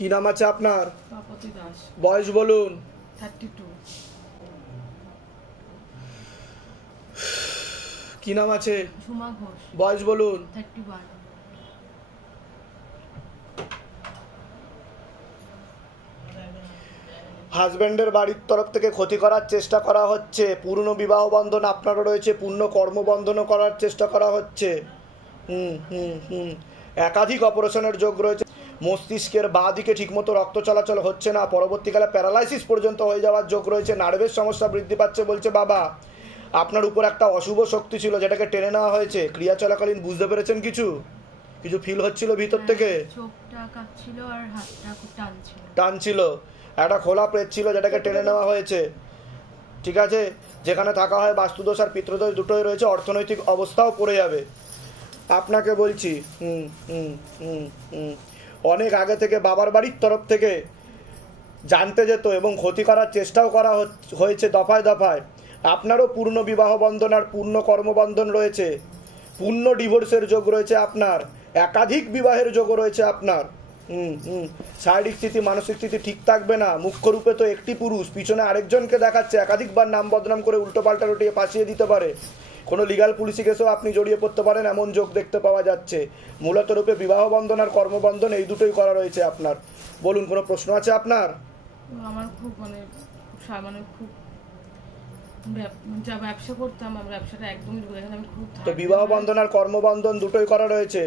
কি নাম আছে আপনার? পাপতি দাস। বয়স বলুন। 32। কি নাম আছে? ঝুমা ঘোষ। বয়স বলুন। 31। হাজব্যান্ডের বাড়ির তরফ থেকে ক্ষতি করার চেষ্টা করা হচ্ছে। পূর্ণ বিবাহ বন্ধন আপনারও রয়েছে, পূর্ণ কর্মবন্ধনও করার চেষ্টা করা হচ্ছে। একাধিক অপারেশনের যোগ রয়েছে। মস্তিষ্কের বাঁ দিকে ঠিকমতো রক্ত চলাচল হচ্ছে না, পরবর্তীকালে প্যারালাইসিস পর্যন্ত হয়ে যাওয়ার যোগ রয়েছে। নার্ভের সমস্যা বৃদ্ধি পাচ্ছে বলছে বাবা। আপনার উপর একটা অশুভ শক্তি ছিল যেটাকে টেনে নেওয়া হয়েছে। ক্রিয়া চলাকালীন বুঝতে পেরেছেন কিছু কিছু ফিল হচ্ছিল ভিতর থেকে? চোখটা কাঁপছিল আর হাতটা খুব টানছিল। একটা খোলা প্রেত ছিল যেটাকে টেনে নেওয়া হয়েছে। ঠিক আছে, যেখানে থাকা হয় বাস্তুদোষ আর পিতৃদোষ দুটোই রয়েছে। অর্থনৈতিক অবস্থাও পড়ে যাবে। আপনাকে বলছি অনেক আগে থেকে বাবার বাড়ির তরফ থেকে জানতে যেত এবং ক্ষতি করার চেষ্টাও করা হয়েছে দফায় দফায়। আপনারও পূর্ণ বিবাহ বন্ধন আর পূর্ণ কর্মবন্ধন রয়েছে। পূর্ণ ডিভোর্সের যোগ রয়েছে আপনার। একাধিক বিবাহের যোগও রয়েছে আপনার। শারীরিক স্থিতি মানসিক স্থিতি ঠিক থাকবে না। মুখ্য রূপে তো একটি পুরুষ, পিছনে আরেকজনকে দেখাচ্ছে। একাধিকবার নাম বদনাম করে উল্টো পাল্টা রটিয়ে পাঠিয়ে দিতে পারে। কোনো লিগাল পুলিশি কেসেও আপনি জড়িয়ে পড়তে পারেন, এমন যোগ দেখতে পাওয়া যাচ্ছে। মূলত রূপে বিবাহ বন্ধন আর কর্মবন্ধন এই দুটোই করা রয়েছে আপনার। বলুন, কোনো প্রশ্ন আছে আপনার? আমার খুব খুব যা ব্যবসা করতাম, আমার ব্যবসাটা একদমই ঢুকে গেছে। আমি খুব তো বিবাহ বন্ধন আর কর্মবন্ধন দুটোই করা রয়েছে।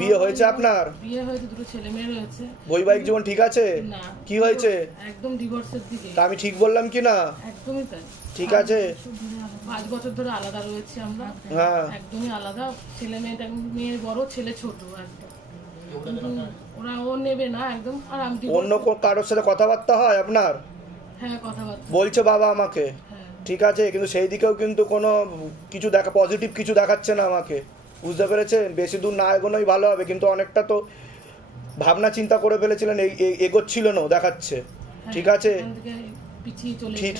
বিয়ে হয়েছে আপনার? বিয়ে হয়েছে, দুটো ছেলে মেয়ে রয়েছে। বৈবাহিক জীবন ঠিক আছে? না। কি হয়েছে? একদম ডিভোর্সের দিকে। তা আমি ঠিক বললাম কি না? একদমই তাই। ঠিক আছে, 5 বছর ধরে আলাদা রয়েছে আমরা। হ্যাঁ, একদমই আলাদা। ছেলে মেয়ে বড়, ছেলে ছোট একদম। কিন্তু ও নেবে না একদম। আর আমি অন্য কারোর সাথে কথাবার্তা হয় আপনার? হ্যাঁ, কথাবার্তা বলছে বাবা আমাকে। ঠিক আছে, কিন্তু সেই দিকেও কিন্তু কোনো কিছু পজিটিভ কিছু দেখাচ্ছে না আমাকে। বুঝতে পেরেছেন? বেশি দূর না এগোনোই ভালো হবে। কিন্তু অনেকটা তো ভাবনা চিন্তা করে ফেলেছিলেন, এগোচ্ছিল না দেখাচ্ছে। ঠিক আছে,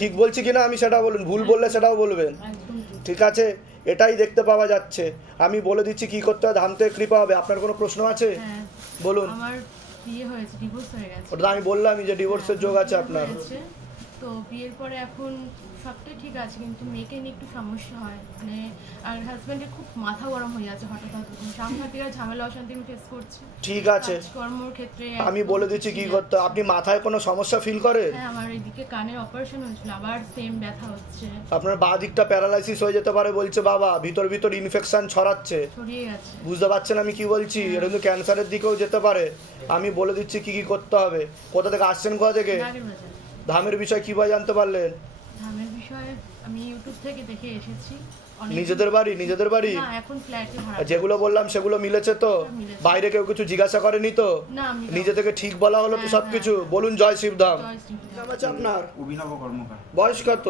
ঠিক বলছি কিনা আমি সেটা বলুন, ভুল বললে সেটাও বলবেন। ঠিক আছে, এটাই দেখতে পাওয়া যাচ্ছে। আমি বলে দিচ্ছি কি করতে হবে, ধামতে কৃপা হবে। আপনার কোনো প্রশ্ন আছে? বলুন। আমার বিয়ে হয়েছে, ডিভোর্স হয়ে গেছে। ওটা আমি বললাম যে ডিভোর্সের যোগ আছে আপনার। তো বিয়ের পরে এখন সবটাই ঠিক আছে, কিন্তু মেয়েকে নিয়ে একটু সমস্যা হয়। মানে আর হাজব্যান্ডের খুব মাথা গরম হয়ে যাচ্ছে হঠাৎ হঠাৎ। সাংঘাতিক ঝামেলা অশান্তি আমি ফেস করছি। ঠিক আছে, কর্মর ক্ষেত্রে আমি বলে দিচ্ছি কি করতে। আপনি মাথায় কোনো সমস্যা ফিল করেন? হ্যাঁ, আমার এদিকে কানের অপারেশন হয়েছিল, আবার সেম ব্যথা হচ্ছে। আপনার বাঁ দিকটা প্যারালাইসিস হয়ে যেতে পারে বলছে বাবা। ভিতর ভিতর ইনফেকশন ছড়াচ্ছে। ছড়িয়ে গেছে। বুঝতে পারছেন আমি কি বলছি? এটা কিন্তু ক্যান্সারের দিকেও যেতে পারে। আমি বলে দিচ্ছি কি কি করতে হবে। কোথা থেকে আসছেন? কোথা থেকে? ধামের বিষয় কিভাবে জানতে পারলেন? ধামের বিষয়ে আমি ইউটিউব থেকে দেখে এসেছি। নিজেদের বাড়ি? নিজেদের বাড়ি? না, এখন ফ্ল্যাটে ভাড়া। যেগুলো বললাম সেগুলো মিলেছে তো? বাইরে কেউ কিছু জিজ্ঞাসা করেনি তো? না, নিজে থেকে ঠিক বলা হলো তো সবকিছু। বলুন জয় শিবধাম। নাম আছে আপনার? অভিনব কর্মকার। বয়স কত?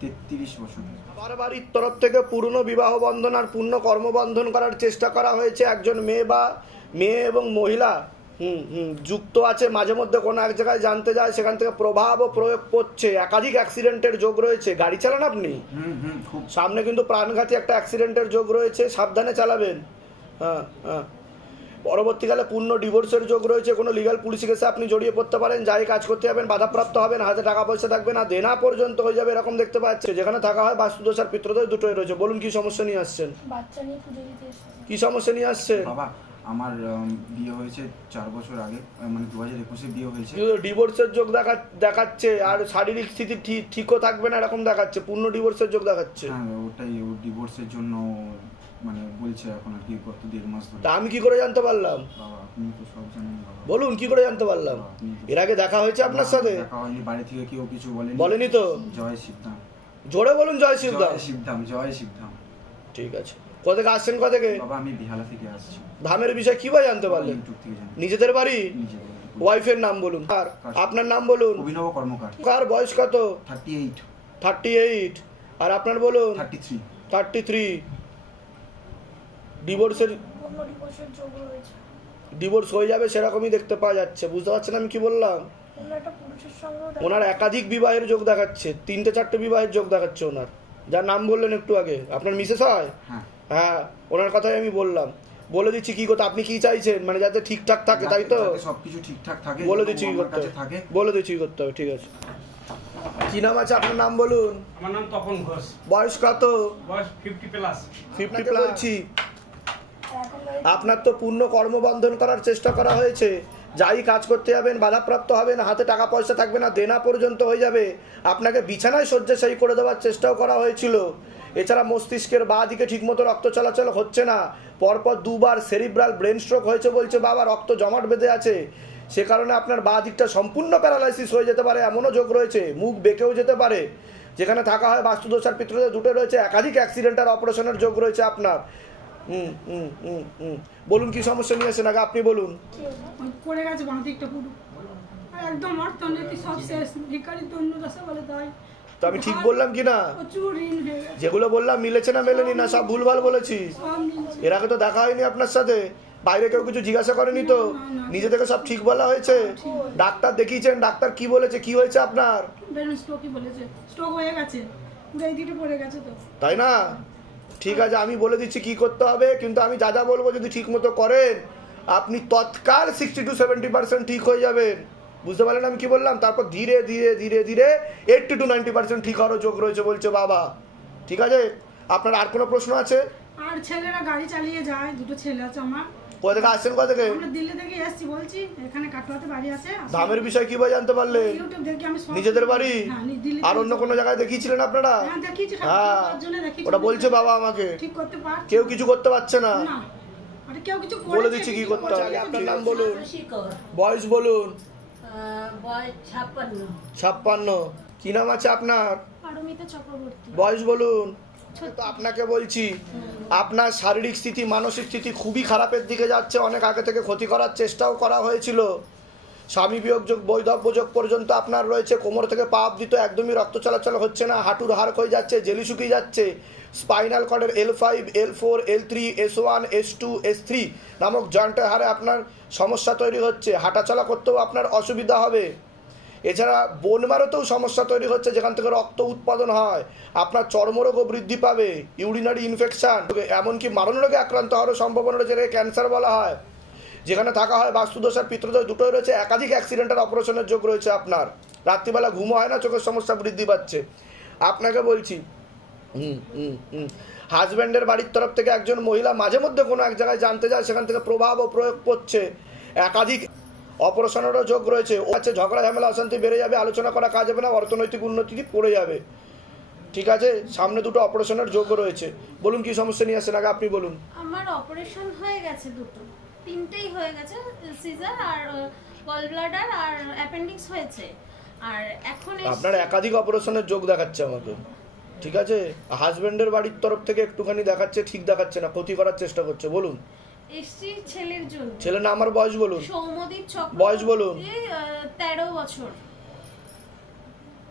33 বছর। আমার বাড়ির তরফ থেকে পূর্ণ বিবাহ বন্ধন আর পূর্ণ কর্মবন্ধন করার চেষ্টা করা হয়েছে। একজন মেয়ে এবং মহিলা যুক্ত আছে। মাঝে মধ্যে কোনো এক জায়গায় জানতে যায়, সেখান থেকে প্রভাব ও প্রয়োগ করছে। একাধিক অ্যাক্সিডেন্টের যোগ রয়েছে। গাড়ি চালান আপনি? সামনে কিন্তু প্রাণঘাতী একটা অ্যাক্সিডেন্টের যোগ রয়েছে, সাবধানে চালাবেন। হ্যাঁ হ্যাঁ, পরবর্তীকালে পূর্ণ ডিভোর্সের যোগ রয়েছে। কোনো লিগাল পুলিশি কেসে আপনি জড়িয়ে পড়তে পারেন। যাই কাজ করতে যাবেন বাধাপ্রাপ্ত হবেন, হাতে টাকা পয়সা থাকবে না, দেনা পর্যন্ত হয়ে যাবে, এরকম দেখতে পাচ্ছে। যেখানে থাকা হয় বাস্তুদোষ আর পিতৃদোষ দুটোই রয়েছে। বলুন কি সমস্যা নিয়ে আসছেন? বাচ্চা নিয়ে পুজো দিতে এসেছি। কি সমস্যা নিয়ে আসছেন? বাবা, আমার বিয়ে হয়েছে 4 বছর আগে, মানে 2021-এ বিয়ে হয়েছে। ডিভোর্সের যোগ দেখাচ্ছে আর শারীরিক স্থিতি ঠিকও থাকবে না এরকম দেখাচ্ছে। পূর্ণ ডিভোর্সের যোগ দেখাচ্ছে। হ্যাঁ, ওটাই। ও ডিভোর্সের জন্য মানে বলছে এখন আর কি, গত 1.5 মাস ধরে। তা আমি কি করে জানতে পারলাম? বাবা, আপনি তো সব জানেন বাবা। বলুন কি করে জানতে পারলাম? এর আগে দেখা হয়েছে আপনার সাথে? দেখা হয়নি, বাড়ি থেকে কেউ কিছু বলেনি তো? জয় শিবধাম। জোরে বলুন জয় শিবধাম। জয় শিবধাম, জয় শিবধাম। ঠিক আছে, কোথা থেকে আসছেন? কোথা থেকে? বাবা, আমি বিহালা থেকে আসছি। ধামের বিষয় কিভাবে জানতে পারলেন? ইউটিউব থেকে জানি। নিজেদের বাড়ি? নিজেদের। ওয়াইফের নাম বলুন। আর আপনার নাম বলুন। অভিনব কর্মকার। কার বয়স কত? 38। আর আপনার বলুন। 33। ডিভোর্সের যোগ রয়েছে। ডিভোর্স হয়ে যাবে সেরকমই দেখতে পাওয়া যাচ্ছে। বুঝতে পারছেন আমি কি বললাম? ওনার একাধিক বিবাহের যোগ দেখাচ্ছে। 3-4টে বিবাহের যোগ দেখাচ্ছে ওনার। যার নাম বললেন একটু আগে, আপনার মিসেস হয়? হ্যাঁ, ওনার কথাই আমি বললাম। বলে দিচ্ছি কি করতে, আপনি কি চাইছেন মানে যাতে ঠিকঠাক থাকে, তাই তো? যাতে সবকিছু ঠিকঠাক থাকে, বলে দিচ্ছি কি আমার করতে কাছে হবে, থাকে। বলে দিচ্ছি কি করতে হবে, ঠিক আছে। কি নাম আছে আপনার, নাম বলুন। আমার নাম তপন ঘোষ, বয়স কত? বয়স 50 প্লাস। 50 প্লাস। বলছি আপনার তো পূর্ণ কর্মবন্ধন করার চেষ্টা করা হয়েছে, যাই কাজ করতে যাবেন বাধাপ্রাপ্ত হবেন, হাতে টাকা পয়সা থাকবে না, দেনা পর্যন্ত হয়ে যাবে, আপনাকে বিছানায় শয্যাশায়ী করে দেওয়ার চেষ্টাও করা হয়েছিল। এছাড়া মস্তিষ্কের বাঁ দিকে ঠিকমতো রক্ত চলাচল হচ্ছে না, পরপর দুবার সেরিব্রাল ব্রেন স্ট্রোক হয়েছে বলছে বাবা, রক্ত জমাট বেঁধে আছে, সে কারণে আপনার বাঁ দিকটা সম্পূর্ণ প্যারালাইসিস হয়ে যেতে পারে, এমনও যোগ রয়েছে, মুখ বেঁকেও যেতে পারে। যেখানে থাকা হয় বাস্তুদোষ আর পিতৃদোষ দুটো রয়েছে, একাধিক অ্যাক্সিডেন্ট আর অপারেশনের যোগ রয়েছে আপনার। বলুন কি সমস্যা নিয়ে আসেন, আগে আপনি বলুন। পড়ে গেছে বাঁ দিকটা পুরো একদম অর্থনীতি সব শেষ, ভিখারি দণ্ডদশা বলে তাই। তো আমি ঠিক বললাম কি না? প্রচুর ঋণ হয়ে গেছে। যেগুলো বললাম মিলেছে না মেলেনি না, সব ভুলভাল বলেছি? সব মিলছে। এর আগে তো দেখা হয়নি আপনার সাথে, বাইরে কেউ কিছু জিজ্ঞাসা করেনি তো? নিজে থেকে সব ঠিক বলা হয়েছে? ডাক্তার দেখিয়েছেন, ডাক্তার কি বলেছে, কি হয়েছে আপনার? ব্রেন স্ট্রোকই বলেছে, স্ট্রোক হয়ে গেছে, পুরো এই দিকে পড়ে গেছে তো। তাই না? ঠিক আছে, আমি বলে দিচ্ছি কি করতে হবে, কিন্তু আমি যা যা বলবো যদি ঠিক মতো করেন আপনি তৎকাল 60 to 70% ঠিক হয়ে যাবেন। বুঝতে পারলেন আমি কি বললাম? তারপর ধীরে ধীরে ধীরে ধীরে 80 to 90% ঠিক হওয়ারও যোগ রয়েছে বলছে বাবা। ঠিক আছে, আপনার আর কোনো প্রশ্ন আছে? আর ছেলেরা গাড়ি চালিয়ে যায়, দুটো ছেলে আছে আমার। কোথা থেকে আসছেন, কোথা থেকে? আমরা দিল্লি থেকে এসেছি, বলছি এখানে কাটোয়াতে বাড়ি আছে। দামের বিষয় কিভাবে জানতে পারলেন? ইউটিউব দেখে আমি সব- নিজেদের বাড়ি? হ্যাঁ, দিল্লি আর অন্য কোনো জায়গায় দেখিয়েছিলেন আপনারা? হ্যাঁ, দেখিয়েছি, হ্যাঁ, তার জন্য দেখিয়েছি। ওটা বলছে বাবা আমাকে, ঠিক করতে পারছি কেউ কিছু করতে পারছে না। না, আরে কেউ কিছু বলে দিচ্ছি কি করতে হবে। আপনার নাম বলুন, বয়স বলুন। বয়স 56। 56। কি নাম আছে আপনার? পারমিতা চক্রবর্তী। বয়স বলুন। তো আপনাকে বলছি, আপনার শারীরিক স্থিতি মানসিক স্থিতি খুবই খারাপের দিকে যাচ্ছে, অনেক আগে থেকে ক্ষতি করার চেষ্টাও করা হয়েছিল, স্বামী বিয়োগ যোগ বৈধব্য যোগ পর্যন্ত আপনার রয়েছে, কোমর থেকে পা অবধি তো একদমই রক্ত চলাচল হচ্ছে না, হাঁটুর হাড় হয়ে যাচ্ছে, জেলি শুকিয়ে যাচ্ছে, spinal কর্ডের L5, L4, L3, S1, S2, S3 নামক জয়েন্টের হাড়ে আপনার সমস্যা তৈরি হচ্ছে, হাঁটাচলা করতেও আপনার অসুবিধা হবে। এছাড়া বোন মারোতেও সমস্যা তৈরি হচ্ছে, যেখান থেকে রক্ত উৎপাদন হয়, আপনার চর্মরোগও বৃদ্ধি পাবে, ইউরিনারি ইনফেকশন, এমনকি মারণ রোগে আক্রান্ত হওয়ার সম্ভাবনা রয়েছে, যেটাকে ক্যান্সার বলা হয়। যেখানে থাকা হয় বাস্তুদোষ আর পিতৃদোষ দুটোই রয়েছে, একাধিক অ্যাক্সিডেন্টাল অপারেশনের যোগ রয়েছে আপনার, রাত্রিবেলা ঘুমো হয় না, চোখের সমস্যা বৃদ্ধি পাচ্ছে। আপনাকে বলছি হাজব্যান্ডের বাড়ির তরফ থেকে একজন মহিলা মাঝে মধ্যে কোনো এক জায়গায় জানতে যায়, সেখান থেকে প্রভাব ও প্রয়োগ করছে, একাধিক অপারেশনেরও যোগ রয়েছে, ও আছে ঝগড়া ঝামেলা অশান্তি বেড়ে যাবে, আলোচনা করা কাজ হবে না, অর্থনৈতিক উন্নতি পড়ে যাবে। ঠিক আছে, সামনে দুটো অপারেশনের যোগ রয়েছে। বলুন কি সমস্যা নিয়ে আসেন, আগে আপনি বলুন। আমার অপারেশন হয়ে গেছে, দুটো তিনটেই হয়ে গেছে, সিজার আর গল ব্লাডার আর অ্যাপেন্ডিক্স হয়েছে, আর এখন আপনার একাধিক অপারেশনের যোগ দেখাচ্ছে আমাকে। ঠিক আছে, হাজব্যান্ডের বাড়ির তরফ থেকে একটুখানি দেখাচ্ছে, ঠিক দেখাচ্ছে না, ক্ষতি করার চেষ্টা করছে। বলুন। এসছি ছেলের জন্য। ছেলের নাম আর বয়স বলুন। সৌম্যদীপ চক্রবর্তী। বয়স বলুন। 13 বছর।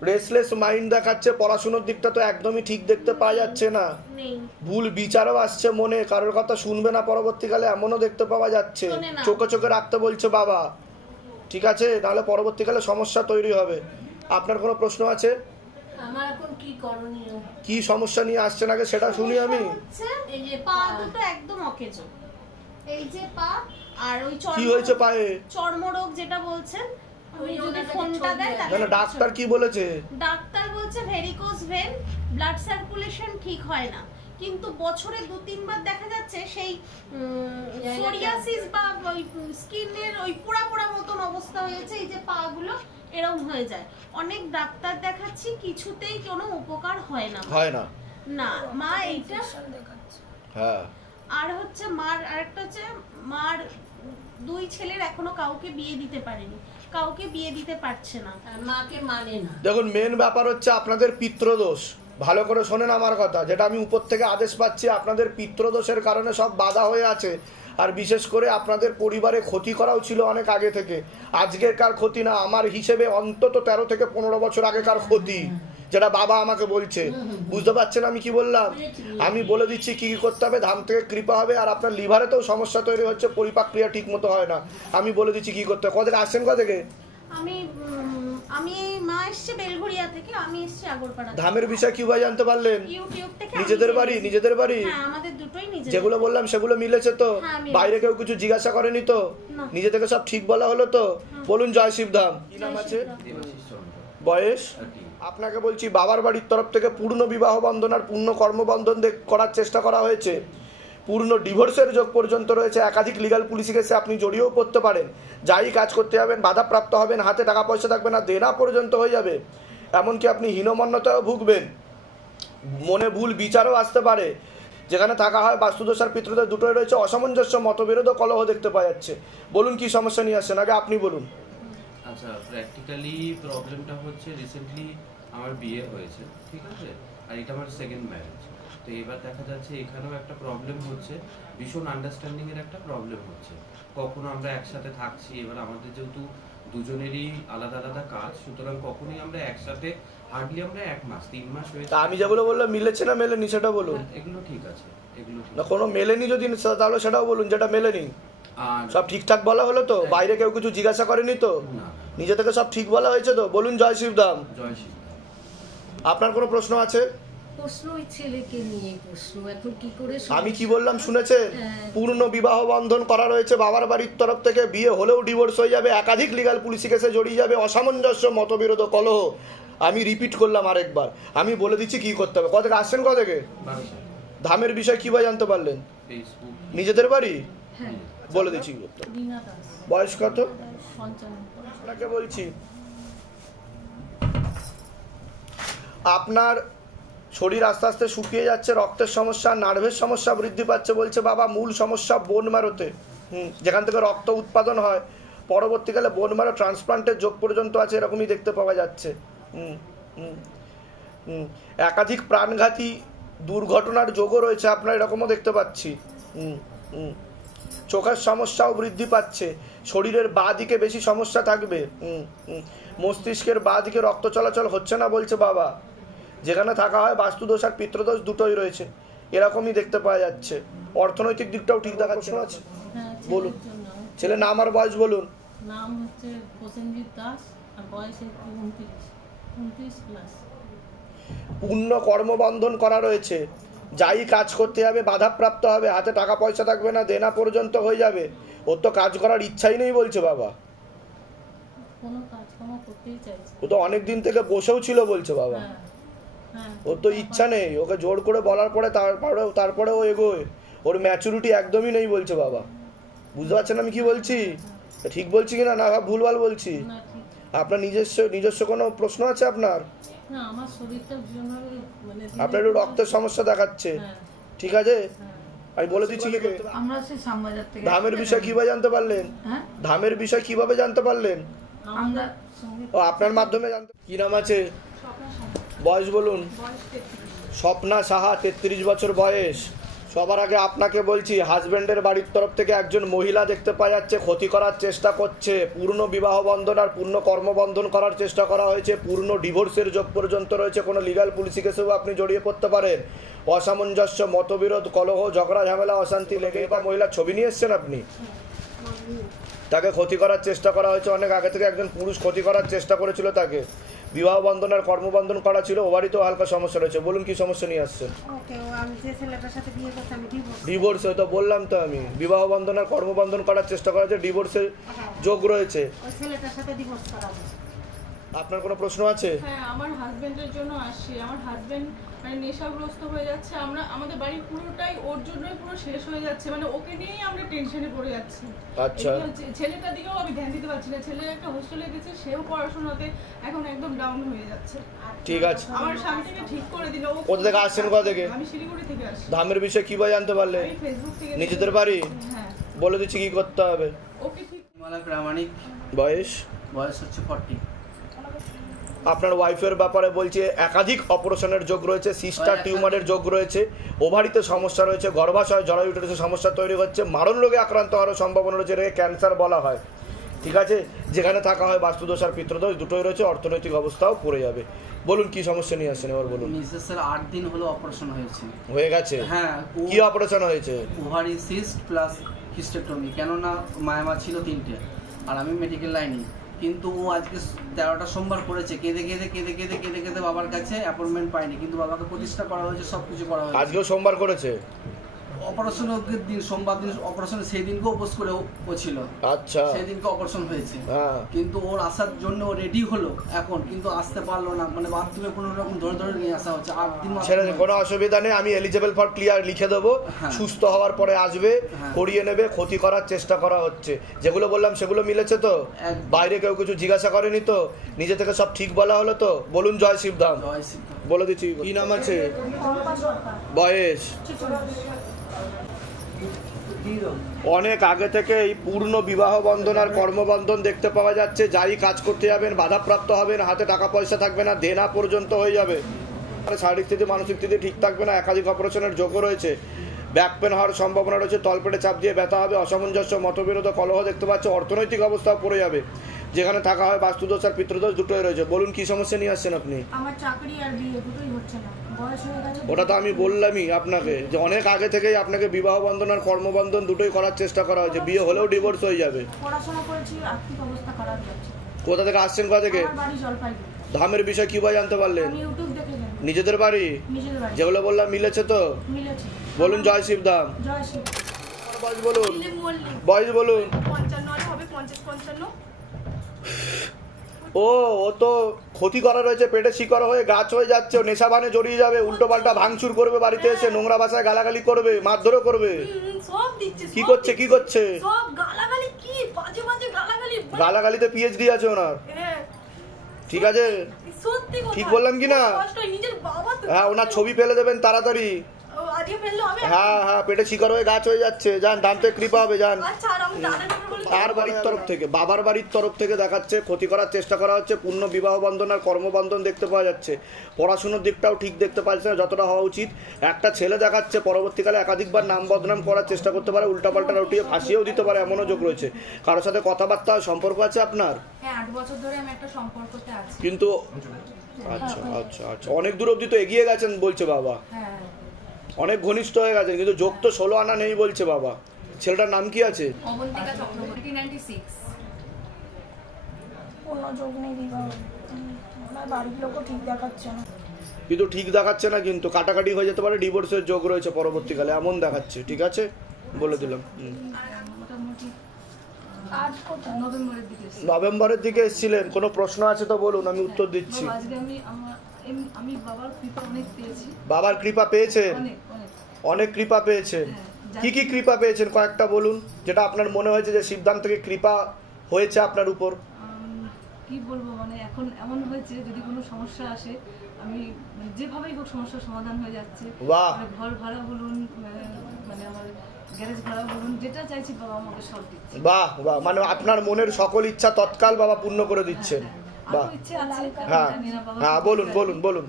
রেসলেস মাইন্ড দেখাচ্ছে, পড়াশোনার দিকটা তো একদমই ঠিক দেখতে পাওয়া যাচ্ছে না, নেই, ভুল বিচারও আসছে মনে, কারোর কথা শুনবে না পরবর্তীকালে, এমনও দেখতে পাওয়া যাচ্ছে, চোখে চোখে রাখতে বলছে বাবা। ঠিক আছে, নাহলে পরবর্তীকালে সমস্যা তৈরি হবে। আপনার কোনো প্রশ্ন আছে? আমার এখন কি করণীয়? কি সমস্যা নিয়ে আসছেন আগে সেটা শুনি আমি। এই যে পা দুটো একদম অকেজো, এই যে পা, আর ওই কি হয়েছে পায়ে? চর্মরোগ যেটা বলছেন, ওই যদি ফোনটা দেয় না না, ডাক্তার কি বলেছে? ডাক্তার বলছে ভেরিকোজ ভেন, ব্লাড সার্কুলেশন ঠিক হয় না, কিন্তু বছরে 2-3 বার দেখা যাচ্ছে সেই সোরিয়াসিস বা ওই স্কিনের ওই পোড়া পোড়া মতন অবস্থা হয়েছে, এই যে পা গুলো এরকম হয়ে যায়। অনেক ডাক্তার দেখাচ্ছি, কিছুতেই কোনো উপকার হয় না। না মা এইটা দেখাচ্ছে। হ্যাঁ, আর হচ্ছে মার আরেকটা হচ্ছে মার 2 ছেলের এখনো কাউকে বিয়ে দিতে পারেনি, কাউকে বিয়ে দিতে পারছে না, মাকে মানে না। দেখুন, মেন ব্যাপার হচ্ছে আপনাদের পিতৃদোষ। ভালো করে শোনেন আমার কথা, যেটা আমি উপর থেকে আদেশ পাচ্ছি, আপনাদের পিতৃদোষের কারণে সব বাধা হয়ে আছে, আর বিশেষ করে আপনাদের পরিবারে ক্ষতি করাও ছিল অনেক আগে থেকে, আজকেরকার ক্ষতি না, আমার হিসেবে অন্তত 13 থেকে 15 বছর আগেকার ক্ষতি, যেটা বাবা আমাকে বলছে। বুঝতে পারছেন আমি কি বললাম? আমি বলে দিচ্ছি কি কি করতে হবে, ধাম থেকে কৃপা হবে, আর আপনার লিভারেতেও সমস্যা তৈরি হচ্ছে, পরিপাক ক্রিয়া ঠিক মতো হয় না। আমি বলে দিচ্ছি কি করতে হবে। কোথা থেকে আসছেন, কোথা থেকে? আমি মা এসছে বেলঘড়িয়া থেকে, আমি এসছি আগরপাড়া। ধামের বিষয় কিভাবে জানতে পারলেন? ইউটিউব থেকে। নিজেদের বাড়ি? হ্যাঁ, আমাদের দুটোই নিজেদের। যেগুলো বললাম সেগুলো মিলেছে তো? বাইরে কেউ কিছু জিজ্ঞাসা করেনি তো? নিজে থেকে সব ঠিক বলা হলো তো? বলুন জয় শিবধাম। কি নাম আছে? বয়স? আপনাকে বলছি বাবার বাড়ির তরফ থেকে পূর্ণ বিবাহ বন্ধন আর পূর্ণ কর্মবন্ধন করার চেষ্টা করা হয়েছে। পূর্ণ ডিভোর্সের যোগ পর্যন্ত রয়েছে। একাধিক লিগাল পুলিশ কেসে আপনি জড়িয়েও পড়তে পারেন। যাই কাজ করতে যাবেন বাধাপ্রাপ্ত হবেন, হাতে টাকা পয়সা থাকবে না, দেনা পর্যন্ত হয়ে যাবে। এমনকি আপনি হীনমন্যতাও ভুগবেন, মনে ভুল বিচারও আসতে পারে। যেখানে থাকা হয় বাস্তুদোষ আর পিতৃদোষ দুটোই রয়েছে। অসামঞ্জস্য, মতবিরোধ ও কলহ দেখতে পাওয়া যাচ্ছে। বলুন কি সমস্যা নিয়ে আসছেন, আগে আপনি বলুন। আচ্ছা, প্র্যাকটিক্যালি প্রবলেমটা হচ্ছে রিসেন্টলি আমার বিয়ে হয়েছে, ঠিক আছে, আর এটা আমার সেকেন্ড ম্যারেজ। তো এবার দেখা যাচ্ছে এখানেও একটা প্রবলেম হচ্ছে, ভীষণ আন্ডারস্ট্যান্ডিংয়ের একটা প্রবলেম হচ্ছে। কখনো আমরা একসাথে থাকছি, এবার আমাদের যেহেতু দুজনেরই আলাদা আলাদা কাজ, সুতরাং কখনোই আমরা একসাথে হার্ডলি আমরা 1 মাস 3 মাস হয়েছে। আমি যেগুলো বললাম মিলেছে না মেলেনি সেটা বলুন। এগুলো ঠিক আছে, এগুলো ঠিক না কোনো মেলেনি যদি তাহলে সেটাও বলুন যেটা মেলেনি। সব ঠিকঠাক বলা হলো তো? বাইরে কেউ কিছু জিজ্ঞাসা করেনি তো? নিজে থেকে সব ঠিক বলা হয়েছে তো? বলুন জয় শিবধাম। জয় শিব। আপনার কোনো প্রশ্ন আছে? প্রশ্ন ওই ছেলেকে নিয়ে প্রশ্ন, এখন কি করে? আমি কি বললাম শুনেছেন? পূর্ণ বিবাহ বন্ধন করা রয়েছে বাবার বাড়ির তরফ থেকে। বিয়ে হলেও ডিভোর্স হয়ে যাবে, একাধিক লিগাল পুলিশ কেসে জড়িয়ে যাবে, অসামঞ্জস্য, মতবিরোধ, কলহ। আমি রিপিট করলাম আরেকবার, আমি বলে দিচ্ছি কি করতে হবে। কোথা থেকে আসছেন? কোথা থেকে? ধামের বিষয় কিভাবে জানতে পারলেন? নিজেদের বাড়ি? বলে দিচ্ছি কি করতে হবে। বয়স কত? আপনাকে বলছি আপনার শরীর আস্তে আস্তে শুকিয়ে যাচ্ছে, রক্তের সমস্যা, নার্ভের সমস্যা বৃদ্ধি পাচ্ছে। বলছে বাবা মূল সমস্যা বোন ম্যারোতে, যেখান থেকে রক্ত উৎপাদন হয়। পরবর্তীকালে বোন ম্যারো ট্রান্সপ্লান্টের যোগ পর্যন্ত আছে, এরকমই দেখতে পাওয়া যাচ্ছে। একাধিক প্রাণঘাতী দুর্ঘটনার যোগও রয়েছে আপনার, এরকমও দেখতে পাচ্ছি। চোখের সমস্যাও বৃদ্ধি পাচ্ছে। শরীরের বাঁ দিকে বেশি সমস্যা থাকবে। মস্তিষ্কের বাঁ দিকে রক্ত চলাচল হচ্ছে না বলছে বাবা। যেখানে থাকা হয় বাস্তুদোষ আর পিতৃদোষ দুটোই রয়েছে, এরকমই দেখতে পাওয়া যাচ্ছে। অর্থনৈতিক দিকটাও ঠিক দেখাচ্ছে না। বলুন ছেলের নাম আর বয়স বলুন। নাম হচ্ছে প্রসেনজিৎ দাস আর বয়স 29 প্লাস। পূর্ণ কর্মবন্ধন করা রয়েছে। যাই কাজ করতে যাবে বাধাপ্রাপ্ত হবে, হাতে টাকা পয়সা থাকবে না, দেনা পর্যন্ত হয়ে যাবে। ওর তো কাজ করার ইচ্ছাই নেই বলছে বাবা। কোনো কাজকর্ম করতেই চাইছে। ও তো অনেক দিন থেকে বসেও ছিল বলছে বাবা। ওর তো ইচ্ছা নেই, ওকে জোর করে বলার পরে তারপরে ও এগোয়। ওর ম্যাচুরিটি একদমই নেই বলছে বাবা। বুঝতে পারছেন আমি কি বলছি? ঠিক বলছি কিনা না ভুলভাল বলছি? আপনার নিজস্ব কোনো প্রশ্ন আছে আপনার? না, আমার শরীরটা ভীষণভাবে মানে আপনার একটু রক্তের সমস্যা দেখাচ্ছে, ঠিক আছে? আমি বলে দিচ্ছি কি করতে হবে। আমরা সেই শ্যামবাজার থেকে। ধামের বিষয় কিভাবে জানতে পারলেন? ধামের বিষয় কিভাবে জানতে পারলেন? আমরা ও আপনার মাধ্যমে জানতে। কি নাম আছে? বয়স বলুন। স্বপ্না সাহা, 33 বছর বয়স। সবার আগে আপনাকে বলছি হাজব্যান্ডের বাড়ির তরফ থেকে একজন মহিলা দেখতে পাওয়া যাচ্ছে, ক্ষতি করার চেষ্টা করছে। পূর্ণ বিবাহ বন্ধন আর পূর্ণ কর্মবন্ধন করার চেষ্টা করা হয়েছে। পূর্ণ ডিভোর্সের যোগ পর্যন্ত রয়েছে। কোনো লিগাল পুলিশি কেসেও আপনি জড়িয়ে পড়তে পারেন। অসামঞ্জস্য, মতবিরোধ, কলহ, ঝগড়া ঝামেলা, অশান্তি লেগে। বা মহিলার ছবি নিয়ে এসছেন আপনি? তাকে ক্ষতি করার চেষ্টা করা হয়েছে অনেক আগে থেকে। একজন পুরুষ ক্ষতি করার চেষ্টা করেছিল তাকে। বিবাহ বন্ধন আর কর্মবন্ধন করা ছিল। ওভারিতেও হালকা সমস্যা রয়েছে। বলুন কি সমস্যা নিয়ে আসছেন? ডিভোর্স তো বললাম তো আমি। বিবাহ বন্ধন আর কর্মবন্ধন করার চেষ্টা করা হয়েছে, ডিভোর্সের যোগ রয়েছে। আপনার কোনো প্রশ্ন আছে? হ্যাঁ, আমার হাজবেন্ডের জন্য আসছি। আমার হাজবেন্ড মানে নেশাগ্রস্ত হয়ে যাচ্ছে। আমাদের বাড়ির পুরোটাই ওর জন্যই পুরো শেষ হয়ে যাচ্ছে। মানে ওকে নিয়েই আমরা টেনশনে পড়ে যাচ্ছি। আচ্ছা, ছেলেটার দিকেও আমি ধ্যান দিতে পারছি না। ছেলে একটা হোস্টেলে গেছে, সেও পড়াশোনাতে এখন একদম ডাউন হয়ে যাচ্ছে। ঠিক আছে, আমার স্বামীকে ঠিক করে দিল। কোথা থেকে আসছেন? কোথা থেকে? আমি শিলিগুড়ি থেকে আসছি। ধামের বিষয় কিভাবে জানতে পারলে? আমি ফেসবুক থেকে। নিজেদের বাড়ি? হ্যাঁ। বলে দিচ্ছি কি করতে হবে। ওকে ঠিক। মালা প্রামাণিক। বয়স হচ্ছে 40। আপনার ওয়াইফের ব্যাপারে বলছে একাধিক অপারেশনের যোগ রয়েছে, সিস্টার টিউমারের যোগ রয়েছে, ওভারিতে সমস্যা রয়েছে, গর্ভাশয় জরায়ুতে সমস্যা তৈরি হচ্ছে, মারণ রোগে আক্রান্ত হওয়ার সম্ভাবনা রয়েছে। এটাকে ক্যান্সার বলা হয়, ঠিক আছে? যেখানে থাকা হয় বাস্তুদোষ আর পিতৃদোষ দুটোই রয়েছে। অর্থনৈতিক অবস্থাও পড়ে যাবে। বলুন কি সমস্যা নিয়ে আসছেন এবার বলুন। মিসেসের 8 দিন হলো অপারেশন হয়েছে। হয়ে গেছে? হ্যাঁ। কি অপারেশন হয়েছে? Ovary cyst plus hysterectomy. কেননা মায়ামা ছিল 3টে, আর আমি মেডিকেল লাইনে। কিন্তু ও আজকে 13টা সোমবার করেছে, কেঁদে কেঁদে বাবার কাছে অ্যাপয়েন্টমেন্ট পায়নি, কিন্তু বাবাকে প্রতিষ্ঠা করা হয়েছে, সবকিছু করা হয়েছে। আজকেও সোমবার করেছে, অপারেশনের দিন সোমবার দিন অপারেশন, সেই দিনকে উপোস করে ও ছিল। আচ্ছা, সেই দিনকে অপারেশন হয়েছে। হ্যাঁ, কিন্তু ওর আসার জন্য ও রেডি হলো এখন, কিন্তু আসতে পারলো না, মানে বাথরুমে কোনো রকম ধরে নিয়ে আসা হচ্ছে। 8 দিন ছেড়ে কোনো অসুবিধা নেই, আমি এলিজেবল ফর ক্লিয়ার লিখে দেবো, সুস্থ হওয়ার পরে আসবে, করিয়ে নেবে। ক্ষতি করার চেষ্টা করা হচ্ছে, যেগুলো বললাম সেগুলো মিলেছে তো? বাইরে কেউ কিছু জিজ্ঞাসা করেনি তো? নিজে থেকে সব ঠিক বলা হলো তো? বলুন জয় শিবধাম। বলে দিচ্ছি, কি নাম আছে, বয়স? অনেক আগে থেকে এই পূর্ণ বিবাহ বন্ধন আর কর্মবন্ধন দেখতে পাওয়া যাচ্ছে। যাই কাজ করতে যাবেন বাধাপ্রাপ্ত হবেন, হাতে টাকা পয়সা থাকবে না, দেনা পর্যন্ত হয়ে যাবে, শারীরিক স্থিতি মানসিক স্থিতি ঠিক থাকবে না, একাধিক অপারেশনের যোগ্য রয়েছে, ব্যাক পেন হওয়ার সম্ভাবনা রয়েছে, তলপেটে চাপ দিয়ে ব্যথা হবে, অসামঞ্জস্য, মতবিরোধ, কলহ দেখতে পাচ্ছে, অর্থনৈতিক অবস্থাও পড়ে যাবে, যেখানে থাকা হয় বাস্তুদোষ আর পিতৃদোষ দুটোই রয়েছে। বলুন কি সমস্যা নিয়ে আসছেন আপনি? আমার চাকরি আর বিয়ে দুটোই হচ্ছে না, বয়স হয়ে গেছে। ওটা তো আমি বললামই আপনাকে, যে অনেক আগে থেকেই আপনাকে বিবাহ বন্ধন আর কর্মবন্ধন দুটোই করার চেষ্টা করা হয়েছে, বিয়ে হলেও ডিভোর্স হয়ে যাবে। পড়াশোনা করেছি, আর্থিক অবস্থা খারাপ যাচ্ছে। কোথা থেকে আসছেন, কোথা থেকে? আমার বাড়ি জলপাইগুড়ি। ধামের বিষয় কিভাবে জানতে পারলেন? আমি ইউটিউব দেখে জানি। নিজেদের বাড়ি? নিজেদের বাড়ি। যেগুলো বললাম মিলেছে তো? মিলেছে। বলুন জয় শিবধাম। জয় শিব। বয়স বলুন, বয়স বলুন। 55 হবে, 50-55। ও তো ক্ষতি করা রয়েছে, পেটে শিকড় হয়ে গাছ হয়ে যাচ্ছে, ও নেশাবানে জড়িয়ে যাবে, উল্টো পাল্টা ভাঙচুর করবে, বাড়িতে এসে নোংরা ভাষায় গালাগালি করবে, মারধরও করবে। সব দিচ্ছে। কি করছে, কি করছে? সব গালাগালি, কি বাজে বাজে গালাগালি। গালাগালিতে পিএইচডি আছে ওনার, ঠিক আছে? সত্যি কথা, ঠিক বললাম কি না? নিজের বাবা তো। হ্যাঁ, ওনার ছবি ফেলে দেবেন তাড়াতাড়ি। আজকে ফেললে হবে? হ্যাঁ হ্যাঁ, পেটে শিকড় হয়ে গাছ হয়ে যাচ্ছে, যান দান্তে কৃপা হবে, যান। আচ্ছা, আর আমি দাঁড়ানো বলি। আর বাড়ির তরফ থেকে, বাবার বাড়ির তরফ থেকে দেখাচ্ছে ক্ষতি করার চেষ্টা করা হচ্ছে, পূর্ণ বিবাহ বন্ধন আর কর্মবন্ধন দেখতে পাওয়া যাচ্ছে, পড়াশোনার দিকটাও ঠিক দেখতে পাচ্ছে না যতটা হওয়া উচিত। একটা ছেলে দেখাচ্ছে পরবর্তীকালে একাধিকবার নাম বদনাম করার চেষ্টা করতে পারে, উল্টাপাল্টা রটিয়ে ফাঁসিয়েও দিতে পারে, এমনও যোগ রয়েছে। কারোর সাথে কথাবার্তা সম্পর্ক আছে আপনার? হ্যাঁ, 8 বছর ধরে আমি একটা সম্পর্কতে আছি। কিন্তু আচ্ছা আচ্ছা আচ্ছা, অনেক দূর অবধি তো এগিয়ে গেছেন বলছে বাবা, হ্যাঁ, অনেক ঘনিষ্ঠ হয়ে গেছেন, কিন্তু যোগ তো 16 আনা নেই বলছে বাবা। ছেলেটার নাম কি আছে? অবন্তিকা চক্রবর্তী, 1996। কোনো যোগ নেই বিবাহ। আমার বাড়ির লোকও ঠিক দেখাচ্ছে না। কিন্তু ঠিক দেখাচ্ছে না, কিন্তু কাটাকাটি হয়ে যেতে পারে, ডিভোর্সের যোগ রয়েছে পরবর্তীকালে, এমন দেখাচ্ছে। ঠিক আছে, বলে দিলাম। মোটামুটি আজ কোথায়? নভেম্বরের দিকে। নভেম্বরের দিকে এসেছিলেন, কোনো প্রশ্ন আছে তো বলুন, আমি উত্তর দিচ্ছি। আজকে আমি বাবার কৃপা অনেক পেয়েছি। বাবার কৃপা পেয়েছেন? অনেক অনেক অনেক কৃপা পেয়েছেন। কি কি কৃপা পেয়েছেন কয়েকটা বলুন, যেটা আপনার মনে হয়েছে যে শিবধাম থেকে কৃপা হয়েছে আপনার উপর। কি বলবো, মানে এখন এমন হয়েছে যদি কোনো সমস্যা আসে আমি যেভাবেই হোক সমস্যার সমাধান হয়ে যাচ্ছে। বাহ। ঘর ভাড়া বলুন, মানে আমার গ্যারেজ ভাড়া বলুন, যেটা চাইছি বাবা আমাকে সব দিচ্ছে। বাহ বাহ, মানে আপনার মনের সকল ইচ্ছা তৎকাল বাবা পূর্ণ করে দিচ্ছেন। বাহ, হ্যাঁ হ্যাঁ, বলুন বলুন বলুন।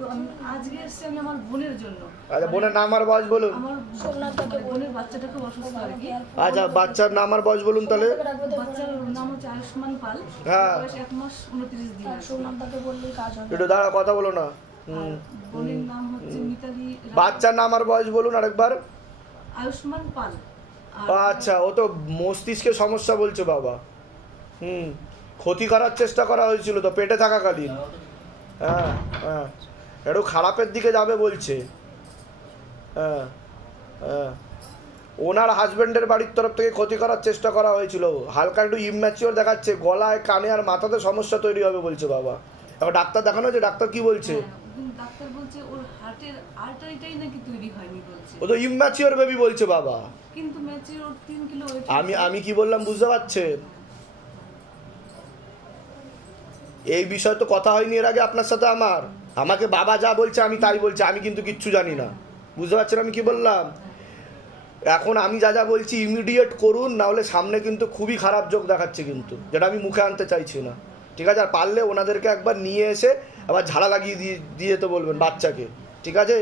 আজকে এসেছি আমি আমার বোনের জন্য। আচ্ছা, বোনের নাম আর বয়স বলুন। আমার বোনের বাচ্চাটা খুব অসুস্থ আর কি। আচ্ছা, বাচ্চার নাম আর বয়স বলুন তাহলে। বাচ্চার নাম হচ্ছে আয়ুষ্মান পাল, হ্যাঁ, বয়স 1 মাস 29 দিন। সোমনাথকে বললেই কাজ হবে। একটু দাঁড়া, কথা বলো না। বোনের নাম হচ্ছে মিতালি। বাচ্চার নাম আর বয়স বলুন আরেকবার। আয়ুষ্মান পাল। আচ্ছা, ও তো মস্তিষ্কের সমস্যা বলছে বাবা। ক্ষতি করার চেষ্টা করা হয়েছিল তো পেটে থাকাকালীন। হ্যাঁ হ্যাঁ, একটু খারাপের দিকে যাবে বলছে। হ্যাঁ হ্যাঁ, ওনার হাজবেন্ডের বাড়ির তরফ থেকে ক্ষতি করার চেষ্টা করা হয়েছিল, হালকা একটু ইম্যাচিওর দেখাচ্ছে, গলায় কানে আর মাথাতে সমস্যা তৈরি হবে বলছে বাবা। এবার ডাক্তার দেখানো হয়েছে, ডাক্তার কি বলছে? ডাক্তার বলছে ওর হার্টের আর্টারিটাই নাকি তৈরি হয়নি বলছে। ও তো ইম্যাচিওর বেবি বলছে বাবা। কিন্তু ম্যাচিওর 3 কিলো। আমি কি বললাম বুঝতে পারছেন? এই বিষয় তো কথা হয়নি এর আগে আপনার সাথে আমার। আমাকে বাবা যা বলছে আমি তাই বলছি, আমি কিন্তু কিচ্ছু জানি না। বুঝতে পারছেন আমি কি বললাম? এখন আমি যা যা বলছি ইমিডিয়েট করুন, না হলে সামনে কিন্তু খুবই খারাপ যোগ দেখাচ্ছে, কিন্তু যেটা আমি মুখে আনতে চাইছি না। ঠিক আছে, আর পারলে ওনাদেরকে একবার নিয়ে এসে আবার ঝাড়া লাগিয়ে দিয়ে তো বলবেন বাচ্চাকে। ঠিক আছে,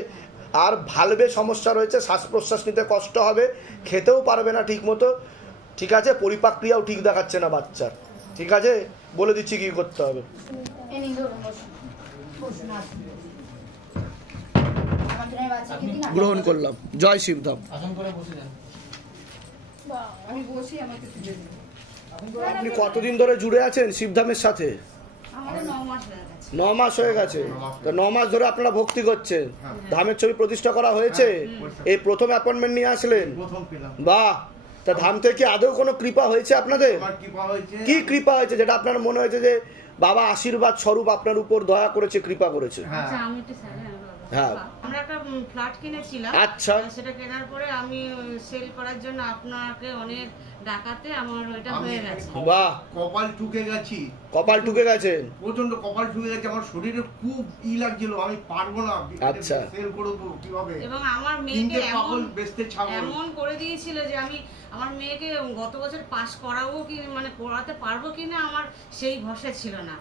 আর ভালভে সমস্যা রয়েছে, শ্বাস প্রশ্বাস নিতে কষ্ট হবে, খেতেও পারবে না ঠিক মতো। ঠিক আছে, পরিপাক্রিয়াও ঠিক দেখাচ্ছে না বাচ্চার। ঠিক আছে, বলে দিচ্ছি কি করতে হবে। গ্রহণ করলাম, জয় শিবধাম। আমি বসি, আমাকে আপনি কতদিন ধরে জুড়ে আছেন শিবধামের সাথে? আমাদের 9 মাস হয়ে গেছে। 9 মাস হয়ে গেছে। তো 9 মাস ধরে আপনারা ভক্তি করছেন, ধামের ছবি প্রতিষ্ঠা করা হয়েছে, এই প্রথম অ্যাপয়েন্টমেন্ট নিয়ে আসলেন? বাহ। তা ধাম থেকে আদৌ কোনো কৃপা হয়েছে আপনাদের? কি কৃপা হয়েছে যেটা আপনার মনে হয়েছে যে বাবা আশীর্বাদ স্বরূপ আপনার উপর দয়া করেছে, কৃপা করেছে? আচ্ছা আমি একটু স্যার হ্যাঁ। আমরা একটা ফ্ল্যাট কিনেছিলাম। আচ্ছা। সেটা কেনার পরে আমি সেল করার জন্য আপনাকে অনেক ডাকাতে আমার এটা হয়ে গেছে। বাহ। কপাল টুকে গেছি। কপাল টুকে গেছেন? প্রচন্ড কপাল টুকে গেছে, আমার শরীরে খুব লাগছিল, আমি পারবো না। আচ্ছা। সেল করব কিভাবে? এবং আমার মেয়েকে এমন করে দিয়েছিল যে আমি আমার মেয়েকে গত বছর পাস করাবো কি মানে পড়াতে পারবো কিনা আমার সেই ভরসা ছিল না।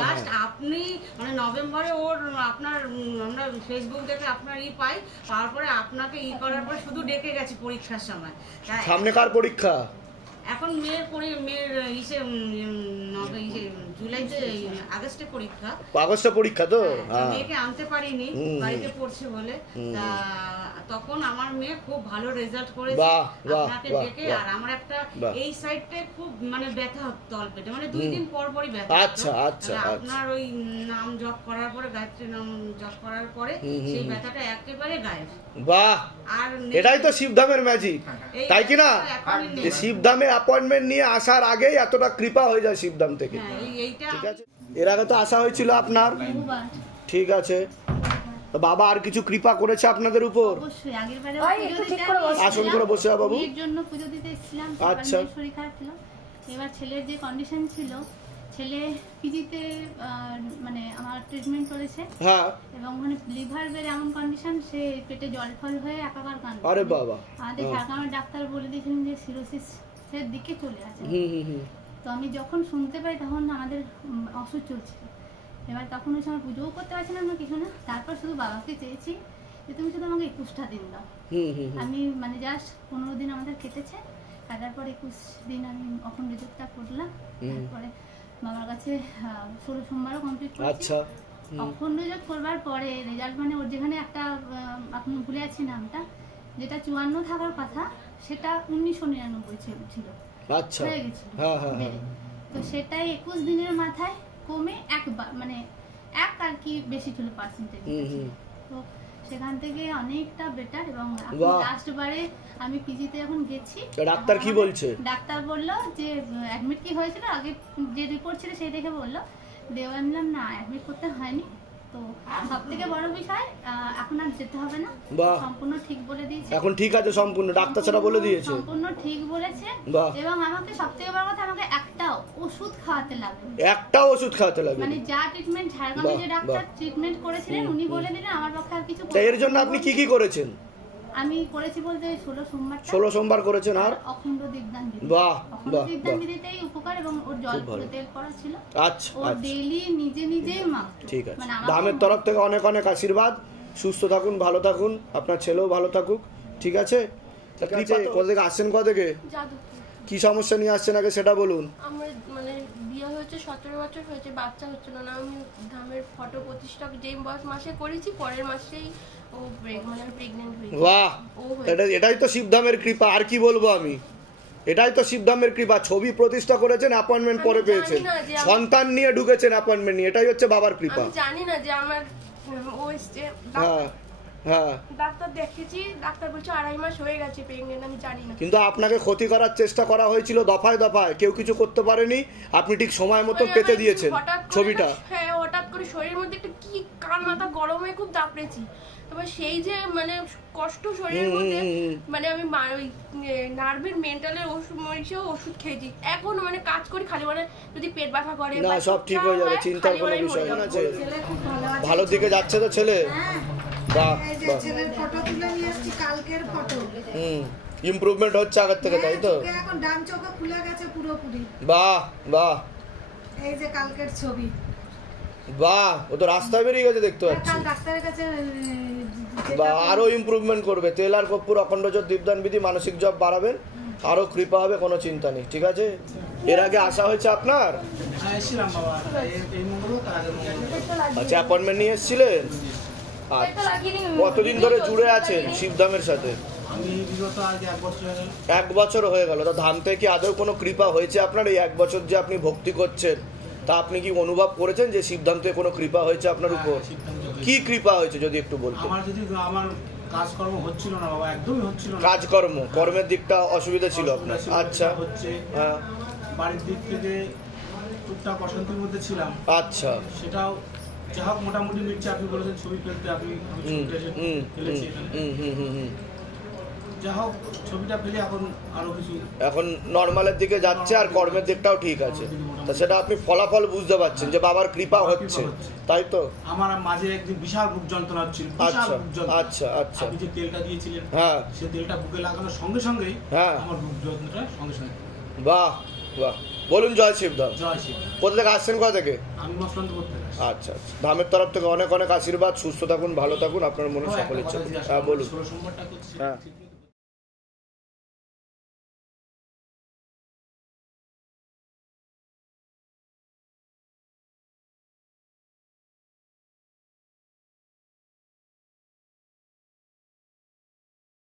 জাস্ট আপনি মানে নভেম্বরে ওর আপনার আমরা ফেসবুক দেখে আপনার পাই, তারপরে আপনাকে করার পরে শুধু ডেকে গেছি পরীক্ষার সময়। সামনে কার পরীক্ষা? এখন মেয়ের জুলাইতে আগস্টে পরীক্ষা। আগস্টে পরীক্ষা তো মেয়েকে আনতে পারিনি বাড়িতে পড়ছে বলে। তা তখন আমার মেয়ে খুব ভালো রেজাল্ট করেছে আপনাকে ডেকে। আর আমার একটা এই সাইডটায় খুব মানে ব্যথা তল পেটে, মানে 2 দিন পর পরই ব্যথা। আচ্ছা আচ্ছা। আপনার ওই নাম জপ করার পরে, গায়ত্রী নাম জপ করার পরে সেই ব্যথাটা একেবারে গায়েব। বাহ। আর এটাই তো শিবধামের ম্যাজিক, তাই কি না? শিবধামে অ্যাপয়েন্টমেন্ট নিয়ে আসার আগেই এতটা কৃপা হয়ে যায় শিবধাম থেকে। ঠিক আছে। এর আগে তো আসা হয়েছিল আপনার? ঠিক আছে। তো বাবা আর কিছু কৃপা করেছে আপনাদের উপর? অবশ্যই। আগের বারে আসন করে বসে বাবু। এর জন্য পুজো দিতে এসেছিলাম। আচ্ছা। শরীর খারাপ ছিল। এবার ছেলের যে কন্ডিশন ছিল, ছেলে পিজিতে মানে আমার ট্রিটমেন্ট করেছে। হ্যাঁ। এবং মানে লিভার এর এমন কন্ডিশন, সে পেটে জল ফল হয়ে একাকার কান্না। আরে বাবা। আমাদের ঝাড়গ্রামের ডাক্তার বলে দিয়েছিলেন যে সিরোসিস এর দিকে চলে আছে। তো আমি যখন শুনতে পাই তখন আমাদের ওষুধ চলছিল। এবার তখন ওই সময় পুজোও করতে পারছিলাম না, কিছু না। তারপর শুধু বাবাকে চেয়েছি যে তুমি শুধু আমাকে 21টা দিন দাও। আমি মানে জাস্ট 15 দিন আমাদের কেটেছে, কাটার পর 21 দিন আমি অখণ্ড যোগটা করলাম। তারপরে বাবার কাছে 16 সোমবারও কমপ্লিট করেছি। আচ্ছা। অখণ্ড যোগ করবার পরে রেজাল্ট মানে ওর যেখানে একটা এখন ভুলে আছি নামটা, যেটা 54 থাকার কথা সেটা 1999 ছিল। আচ্ছা। হয়ে গেছিল। হ্যাঁ হ্যাঁ। তো সেটাই 21 দিনের মাথায় কমে একবার মানে এক আর কি বেশি ছিল পার্সেন্টেজ। তো সেখান থেকে অনেকটা বেটার। এবং লাস্ট বারে আমি পিজিতে এখন গেছি, ডাক্তার কি বলছে? ডাক্তার বললো যে অ্যাডমিট কি হয়েছিল, আগে যে রিপোর্ট ছিল সেই দেখে বললো। দেওয়া নিলাম না, অ্যাডমিট করতে হয়নি। তো সব থেকে বড় বিষয় এখন আর যেতে হবে না, সম্পূর্ণ ঠিক বলে দিয়েছে। এখন ঠিক আছে সম্পূর্ণ, ডাক্তার সেটা বলে দিয়েছে, সম্পূর্ণ ঠিক বলেছে। এবং আমাকে সবথেকে বড় কথা, আমাকে একটা ওষুধ খাওয়াতে লাগবে। একটা ওষুধ খাওয়াতে লাগবে মানে যা ট্রিটমেন্ট ঝাড়গ্রামে যে ডাক্তার ট্রিটমেন্ট করেছিলেন উনি বলে দিলেন, আমার পক্ষে আর কিছু। এর জন্য আপনি কি কি করেছেন? আমি করেছি বলতে 16 সোমবার করেছেন। আর অখণ্ড দীপদান বিধি। বাহ বাহ। দীপদান বিধিতেই উপকার। এবং ওর জল পুরো তেল করা ছিল। আচ্ছা। ও ডেইলি নিজে মাখতো। ঠিক আছে। ধামের তরফ থেকে অনেক অনেক আশীর্বাদ। সুস্থ থাকুন, ভালো থাকুন, আপনার ছেলেও ভালো থাকুক। ঠিক আছে। কোথা থেকে আসছেন? কোথা থেকে? কি সমস্যা নিয়ে আসছেন আগে সেটা বলুন। আমার মানে বিয়ে হয়েছে 17 বছর হয়েছে, বাচ্চা হচ্ছিল না। আমি ধামের ফটো প্রতিষ্ঠা যেই মাসে করেছি পরের মাসেই ও মানে প্রেগন্যান্ট হয়েছে। বাহ। এটাই তো শিবধামের কৃপা, আর কি বলবো আমি। এটাই তো শিবধামের কৃপা। ছবি প্রতিষ্ঠা করেছেন, অ্যাপয়েন্টমেন্ট পরে পেয়েছেন, সন্তান নিয়ে ঢুকেছেন অ্যাপয়েন্টমেন্ট নিয়ে, এটাই হচ্ছে বাবার কৃপা। আমি জানি না যে আমার ও এসছে। হ্যাঁ। ডাক্তার দেখেছি, ডাক্তার বলছে 2.5 মাস হয়ে গেছে প্রেগন্যান্ট, আমি জানি না। কিন্তু আপনাকে ক্ষতি করার চেষ্টা করা হয়েছিল দফায় দফায়, কেউ কিছু করতে পারেনি। আপনি ঠিক সময় মতো পেতে দিয়েছেন ছবিটা। হ্যাঁ, হঠাৎ করে শরীরের মধ্যে একটা কি কান মাথা গরম হয়ে খুব দাপড়েছি। তবে সেই যে মানে কষ্ট শরীরের মধ্যে, মানে আমি নার্ভের মেন্টালের ওষুধ খেয়েছি। এখন মানে কাজ করি খালি, মানে যদি পেট ব্যথা করে না সব ঠিক হয়ে যাবে, চিন্তার কোনো বিষয় না। ভালো দিকে যাচ্ছে তো ছেলে। বাহ বাহ। ছেলের ফটো তুলে নিয়ে আসছি, কালকের ফটো। ইমপ্রুভমেন্ট হচ্ছে আগের থেকে, তাই তো? এখন ডান চোখ খুলে গেছে পুরোপুরি। বাহ বাহ। এই যে কালকের ছবি। বাহ, ও তো রাস্তায় বেরিয়ে গেছে দেখতে পাচ্ছি। কাল ডাক্তারের কাছে বাহ, আরো ইমপ্রুভমেন্ট করবে। তেল আর কর্পূর অখণ্ড যোগ দীপদান বিধি, মানসিক জপ বাড়াবেন, আরো কৃপা হবে, কোনো চিন্তা নেই। ঠিক আছে। এর আগে আসা হয়েছে আপনার? আচ্ছা, অ্যাপয়েন্টমেন্ট নিয়ে এসেছিলেন। কতদিন ধরে জুড়ে আছেন শিবধামের সাথে? আমি বিগত আজ 1 বছর হয়ে গেল। 1 বছর হয়ে গেল। তো ধাম থেকে কি আদৌ কোনো কৃপা হয়েছে আপনার? এই 1 বছর যে আপনি ভক্তি করছেন, তা আপনি কি অনুভব করেছেন যে শিবধাম থেকে কোনো কৃপা হয়েছে আপনার উপর? কি কৃপা হয়েছে যদি একটু বলতেন? আমার কাজকর্ম হচ্ছিল না বাবা, একদমই হচ্ছিল না। কাজকর্ম, কর্মের দিকটা অসুবিধা ছিল আপনার? আচ্ছা, হচ্ছে হ্যাঁ। বাড়ির দিক থেকে টুকটাক অশান্তির মধ্যে ছিলাম। আচ্ছা, সেটাও যা হোক মোটামুটি মিটছে। আপনি বলেছেন ছবি ফেলতে, আমি ছবিটা ফেলেছি এখানে। যা হোক ছবিটা ফেলে এখন আরো কিছু এখন নর্মালের দিকে যাচ্ছে, আর কর্মের দিকটাও ঠিক আছে। তা সেটা আপনি ফলাফল বুঝতে পারছেন যে বাবার কৃপা হচ্ছে, তাই তো? আমার মাঝে একদিন বিশাল বুক যন্ত্রণা হচ্ছিল। আচ্ছা আচ্ছা আচ্ছা। আপনি যে তেলটা দিয়েছিলেন, হ্যাঁ, সেই তেলটা বুকে লাগানোর সঙ্গে সঙ্গেই হ্যাঁ আমার বুক যন্ত্রণাটা সঙ্গে সঙ্গে। বাহ বাহ, বলুন জয় শিবধাম। জয় শিব। কোথা থেকে আসছেন? কোথা থেকে? আমি মসলন্ত করতে। আচ্ছা আচ্ছা, ধামের তরফ থেকে অনেক অনেক আশীর্বাদ। সুস্থ থাকুন, ভালো থাকুন, আপনার মনে সকল ইচ্ছা। হ্যাঁ বলুন। 16 সোমবারটা করছি। হ্যাঁ।